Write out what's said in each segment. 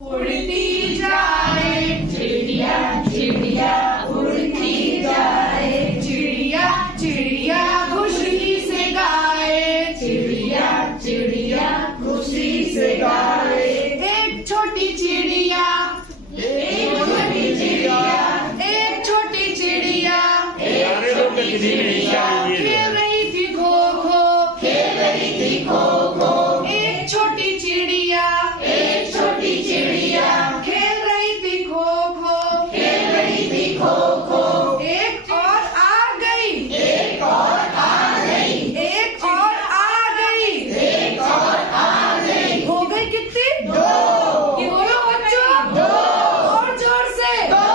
उड़ती जाए चिड़िया चिड़िया उड़ती जाए चिड़िया चिड़िया खुशी से गाए चिड़िया चिड़िया खुशी से गाए। एक छोटी चिड़िया एक छोटी चिड़िया एक छोटी चिड़िया खेल रही थी खो खो खेल रही थी खो खो। एक छोटी चिड़िया एक छोटी चिड़िया खेल रही थी खो खो खेल रही थी खो खो। एक और आ गई एक और आ गई एक और आ गई एक और आ गई। हो गई कितनी? दो। बोलो बच्चों, दो। और जोर से, दो।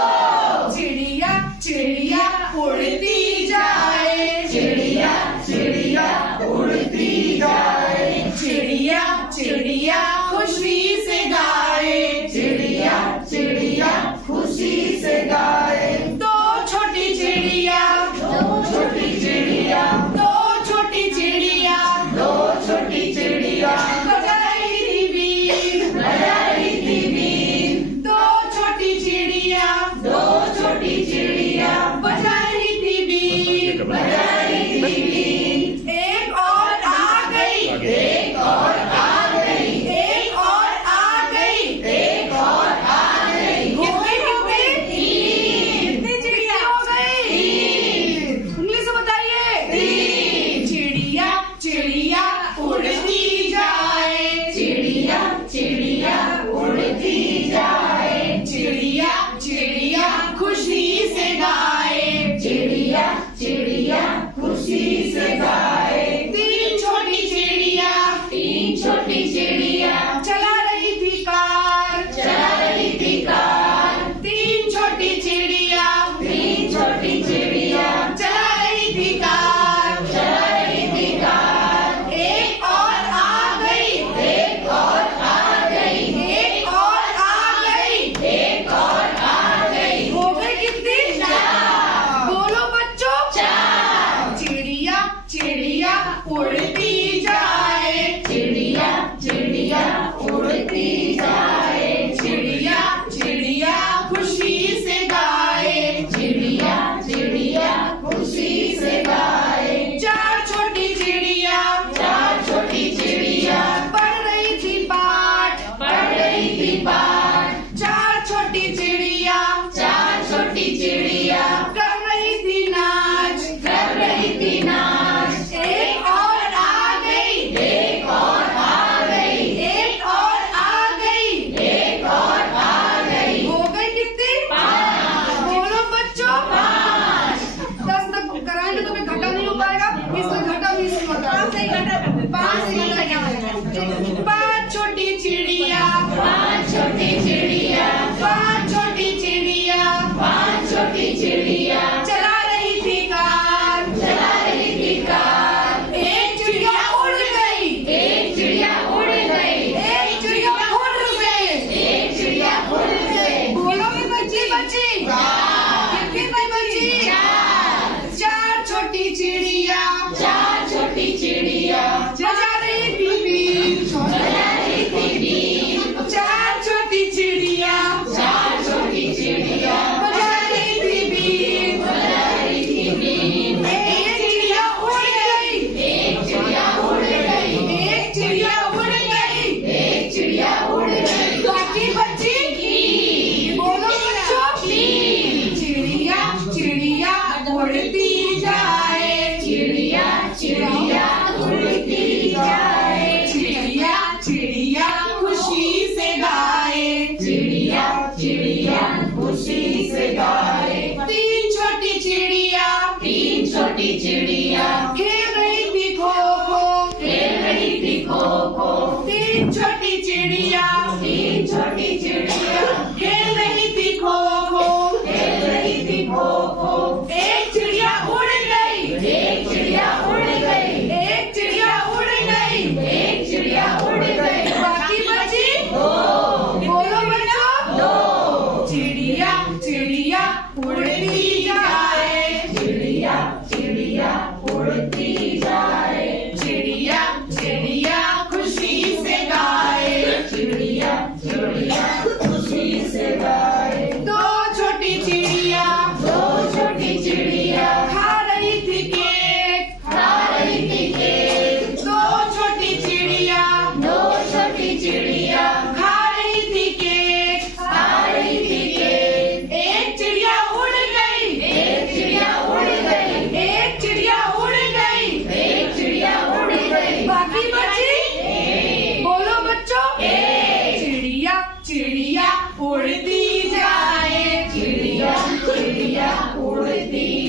चिड़िया चिड़िया उड़ती जाए चिड़िया चिड़िया उड़ती जाए चिड़िया चिड़िया खुशी से गाए चिड़िया चिड़िया खुशी से गाए। दो छोटी चिड़िया दो छोटी चिड़िया दो छोटी चिड़िया दो छोटी चिड़िया बजा रही थी बीन बजा रही थी बीन। दो छोटी चिड़िया दो छोटी चिड़िया बजा रही थी बीन बजा रही थी बीन। एक और आ गई एक और आ गई एक और आ गई एक और आ गई। हो गई कितनी चिड़िया हो गई? इंग्लिश से बताइए। तीन। चिड़िया चिड़िया उड़ती जाए चिड़िया चिड़िया उड़ती जाए चिड़िया चिड़िया खुशी से गाए चिड़िया चिड़िया खुशी से गाए। तीन छोटी चिड़िया चला रही थी कार चला रही थी कार। तीन छोटी चिड़िया चला रही थी कार चला रही थी कार। एक और आ गई एक और आ गई एक और आ गई एक और आ गई। हो गई कितनी? चार। बोलो बच्चों, चार। चिड़िया चिड़िया उड़ती जाए चिड़िया चिड़िया उड़ती जाए चिड़िया चिड़िया खुशी से गाए चिड़िया चिड़िया खुशी से गाए। चार छोटी चिड़िया पढ़ रही थी पाठ चार छोटी चिड़िया कर रही थी नाच एक और आ गई एक और आ गई एक और आ गई एक और आ गई। हो गई कितनी? पाँच। बोलो बच्चों, पाँच। 10 तक कराएंगे तो फिर घटा नहीं हो पाएगा, इसमें घटा भी इसमें घटा 5 से घटा क्या होगा? पाँच छोटी चिड़िया पाँच छोटी चिड़िया चला रही थी कार एक चिड़िया उड़ गई एक चिड़िया उड़ गई। बोलो भी बच्ची कितनी बची? चार छोटी चिड़िया बजा रही थी बीन चार छोटी चिड़िया बजा रही थी बीन। एक चिड़िया उड़ गई एक चिड़िया उड़ गई। बाकी बची? बोलो बच्चों, चिड़िया चिड़िया उड़ती जाए चिड़िया चिड़िया उड़ती जाए चिड़िया चिड़िया खुशी से गाए चिड़िया चिड़िया खुशी से गाए। तीन छोटी चिड़िया खेल रही थी खो खो तीन छोटी चिड़िया खेल रही थी खो खो। एक चिड़िया उड़ गई एक चिड़िया उड़ गई। बाकी बची? बोलो बच्चों, दो। चिड़िया चिड़िया उड़ती जाए चिड़िया उड़ती जाए चिड़िया चिड़िया खुशी से गाए चिड़िया चिड़िया उड़ती जाए चिड़िया चिड़िया उड़ती